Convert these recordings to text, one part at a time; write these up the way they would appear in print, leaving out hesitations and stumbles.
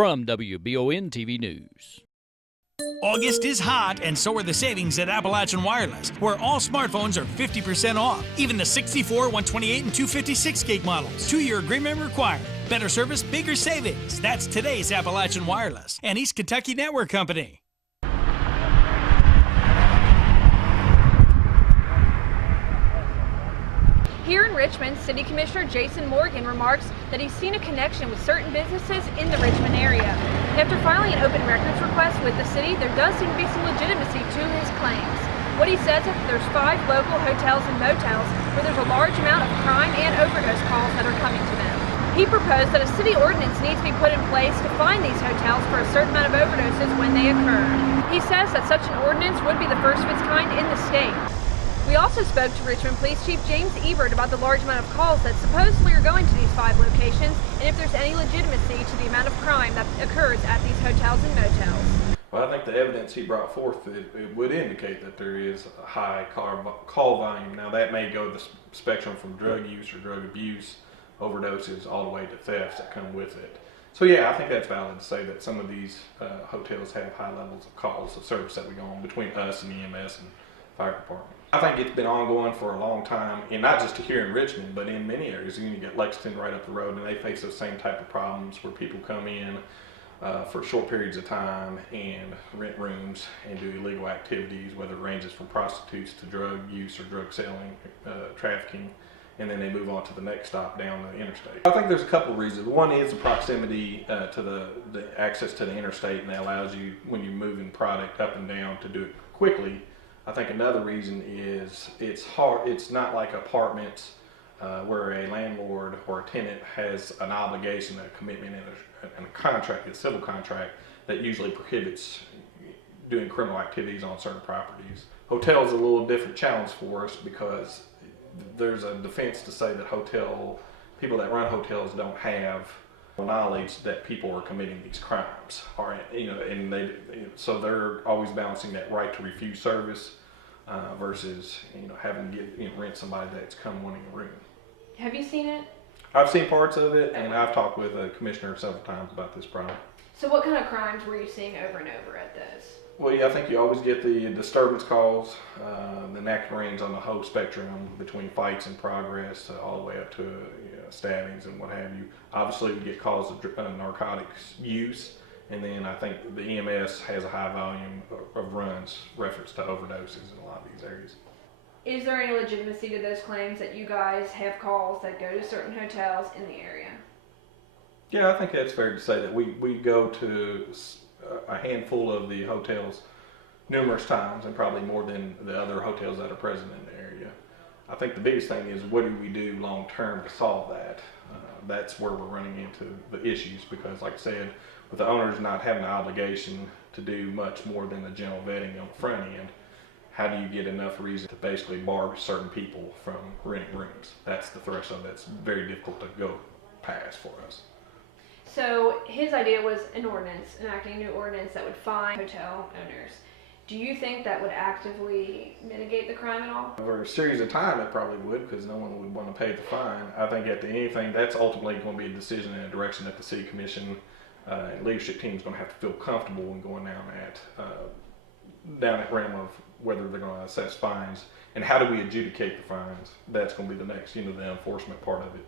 From WBON TV News. August is hot, and so are the savings at Appalachian Wireless, where all smartphones are 50% off. Even the 64, 128, and 256 gig models. 2-year agreement required. Better service, bigger savings. That's today's Appalachian Wireless and East Kentucky Network Company. Here in Richmond, City Commissioner Jason Morgan remarks that he's seen a connection with certain businesses in the Richmond area. After filing an open records request with the city, there does seem to be some legitimacy to his claims. What he says is that there's 5 local hotels and motels where there's a large amount of crime and overdose calls that are coming to them. He proposed that a city ordinance needs to be put in place to fine these hotels for a certain amount of overdoses when they occur. He says that such an ordinance would be the first of its kind in the state. We also spoke to Richmond Police Chief James Ebert about the large amount of calls that supposedly are going to these 5 locations and if there's any legitimacy to the amount of crime that occurs at these hotels and motels. Well, I think the evidence he brought forth, it would indicate that there is a high call volume. Now that may go the spectrum from drug use or drug abuse, overdoses, all the way to thefts that come with it. So yeah, I think that's valid to say that some of these hotels have high levels of calls of service that we go on between us and EMS and fire department. I think it's been ongoing for a long time, and not just here in Richmond, but in many areas. You get Lexington right up the road, and they face those same type of problems where people come in for short periods of time and rent rooms and do illegal activities, whether it ranges from prostitutes to drug use or drug selling, trafficking, and then they move on to the next stop down the interstate. I think there's a couple of reasons. One is the proximity to the access to the interstate, and that allows you, when you're moving product up and down, to do it quickly. I think another reason is it's hard. It's not like apartments where a landlord or a tenant has an obligation, a commitment, and a contract, a civil contract that usually prohibits doing criminal activities on certain properties. Hotels is a little different challenge for us because there's a defense to say that people that run hotels don't have knowledge that people are committing these crimes, so they're always balancing that right to refuse service versus having to rent somebody that's come wanting a room. Have you seen it? I've seen parts of it, and I've talked with a commissioner several times about this problem. So what kind of crimes were you seeing over and over at this? Well, yeah, I think you always get the disturbance calls, the knack range on the whole spectrum between fights in progress all the way up to stabbings and what have you. Obviously, we get calls of narcotics use, and then I think the EMS has a high volume of runs reference to overdoses in a lot of these areas. Is there any legitimacy to those claims that you guys have calls that go to certain hotels in the area? Yeah, I think that's fair to say that we go to a handful of the hotels numerous times, and probably more than the other hotels that are present in the area. I think the biggest thing is, what do we do long term to solve that? That's where we're running into the issues, because like I said, with the owners not having the obligation to do much more than the general vetting on the front end, how do you get enough reason to basically bar certain people from renting rooms? That's the threshold that's very difficult to go past for us. So his idea was enacting a new ordinance that would fine hotel owners. Do you think that would actively mitigate the crime at all? Over a series of time, it probably would, because no one would want to pay the fine. I think at the anything, that's ultimately going to be a decision and a direction that the city commission and leadership team is going to have to feel comfortable in going down that realm of whether they're going to assess fines and how do we adjudicate the fines. That's going to be the next, the enforcement part of it.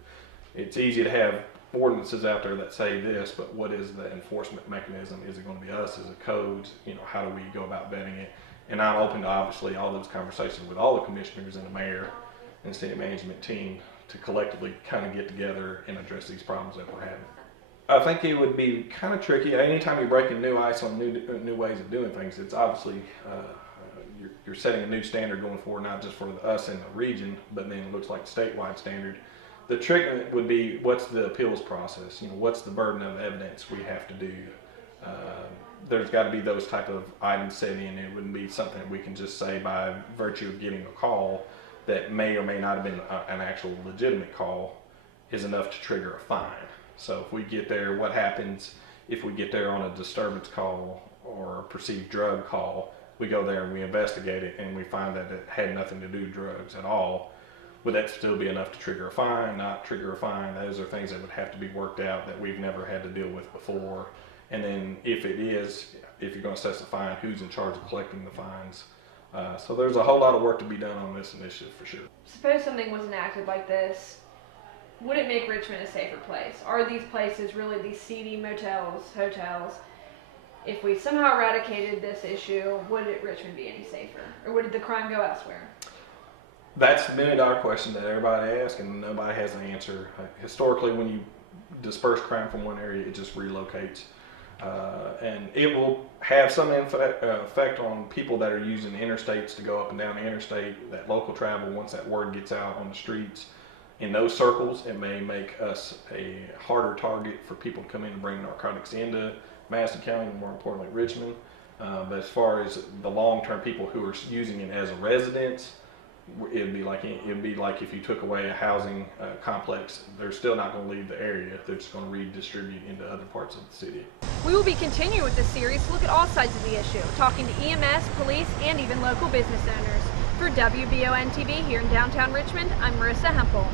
It's easy to have ordinances out there that say this, but what is the enforcement mechanism? Is it going to be us? Is it codes? How do we go about vetting it? And I'm open to obviously all those conversations with all the commissioners and the mayor and city management team to collectively kind of get together and address these problems that we're having. I think it would be kind of tricky. Anytime you're breaking new ice on new ways of doing things, it's obviously you're setting a new standard going forward, not just for us in the region, but then it looks like a statewide standard. The trick would be, what's the appeals process? What's the burden of evidence we have to do? There's got to be those type of items set in. It wouldn't be something we can just say by virtue of getting a call that may or may not have been an actual legitimate call is enough to trigger a fine. So if we get there, what happens if we get there on a disturbance call or a perceived drug call? We go there and we investigate it and we find that it had nothing to do with drugs at all. Would that still be enough to trigger a fine, not trigger a fine? Those are things that would have to be worked out that we've never had to deal with before. And then if it is, if you're going to assess a fine, who's in charge of collecting the fines. So there's a whole lot of work to be done on this initiative for sure. Suppose something was enacted like this, would it make Richmond a safer place? Are these places really these seedy motels, hotels? If we somehow eradicated this issue, would Richmond be any safer? Or would the crime go elsewhere? That's the million-dollar question that everybody asks, and nobody has an answer. Historically, when you disperse crime from one area, it just relocates. And it will have some effect on people that are using interstates to go up and down the interstate, that local travel. Once that word gets out on the streets, in those circles, it may make us a harder target for people to come in and bring narcotics into Madison County, and more importantly, Richmond. But as far as the long-term people who are using it as a residence, it'd be like if you took away a housing complex. They're still not going to leave the area. They're just going to redistribute into other parts of the city. We will be continuing with this series to look at all sides of the issue, talking to EMS, police, and even local business owners. For WBON TV here in downtown Richmond, I'm Marissa Hempel.